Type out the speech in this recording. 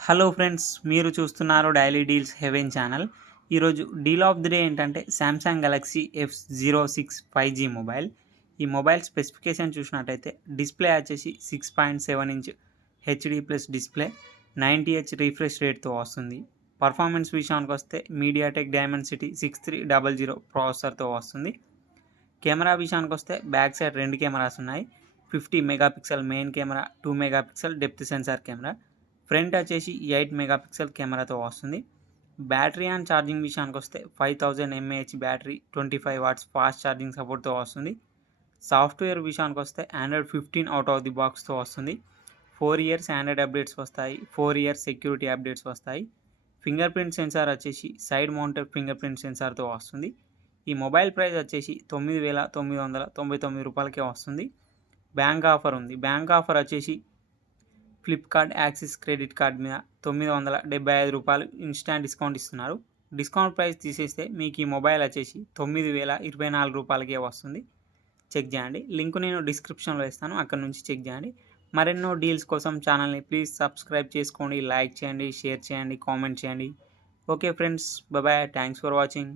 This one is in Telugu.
హలో ఫ్రెండ్స్, మీరు చూస్తున్నారు డైలీ డీల్స్ హెవెన్ ఛానల్. ఈరోజు డీల్ ఆఫ్ ది డే ఏంటంటే Samsung Galaxy F06 5G mobile. ఈ మొబైల్ స్పెసిఫికేషన్ చూసినట్టయితే డిస్ప్లే వచ్చేసి 6.7 inch HD plus display, 90Hz refresh రేట్తో వస్తుంది. పర్ఫార్మెన్స్ విషయానికి వస్తే మీడియాటెక్ డైమెన్సిటీ 6300 ప్రాసెసర్తో వస్తుంది. కెమెరా విషయానికి వస్తే బ్యాక్ సైడ్ 2 కెమెరాస్ ఉన్నాయి. 50 megapixel main camera, 2 megapixel depth censor camera. Front వచ్చేసి 8 మెగాపిక్సెల్ కెమెరాతో వస్తుంది. బ్యాటరీ అండ్ ఛార్జింగ్ విషయానికి వస్తే 5000 mAh battery, 25 watts fast charging సపోర్ట్తో వస్తుంది. సాఫ్ట్వేర్ విషయానికి వస్తే ఆండ్రాయిడ్ 15 అవుట్ ఆఫ్ ది బాక్స్తో వస్తుంది. 4 ఇయర్స్ ఆండ్రాయిడ్ అప్డేట్స్ వస్తాయి, 4 ఇయర్స్ సెక్యూరిటీ అప్డేట్స్ వస్తాయి. ఫింగర్ ప్రింట్ సెన్సార్ వచ్చేసి సైడ్ మౌంటెడ్ ఫింగర్ ప్రింట్ సెన్సార్తో వస్తుంది. ఈ మొబైల్ ప్రైస్ వచ్చేసి 9999 రూపాయలకే వస్తుంది. బ్యాంక్ ఆఫర్ ఉంది. బ్యాంక్ ఆఫర్ వచ్చేసి ఫ్లిప్కార్ట్ యాక్సిస్ క్రెడిట్ కార్డ్ మీద 975 రూపాయలు ఇన్స్టాంట్ డిస్కౌంట్ ఇస్తున్నారు. డిస్కౌంట్ ప్రైస్ తీసేస్తే మీకు ఈ మొబైల్ వచ్చేసి 9024 రూపాయలకే వస్తుంది. చెక్ చేయండి. లింక్ నేను డిస్క్రిప్షన్లో ఇస్తాను, అక్కడ నుంచి చెక్ చేయండి. మరెన్నో డీల్స్ కోసం ఛానల్ని ప్లీజ్ సబ్స్క్రైబ్ చేసుకోండి, లైక్ చేయండి, షేర్ చేయండి, కామెంట్ చేయండి. Okay friends, bye. Thanks for watching.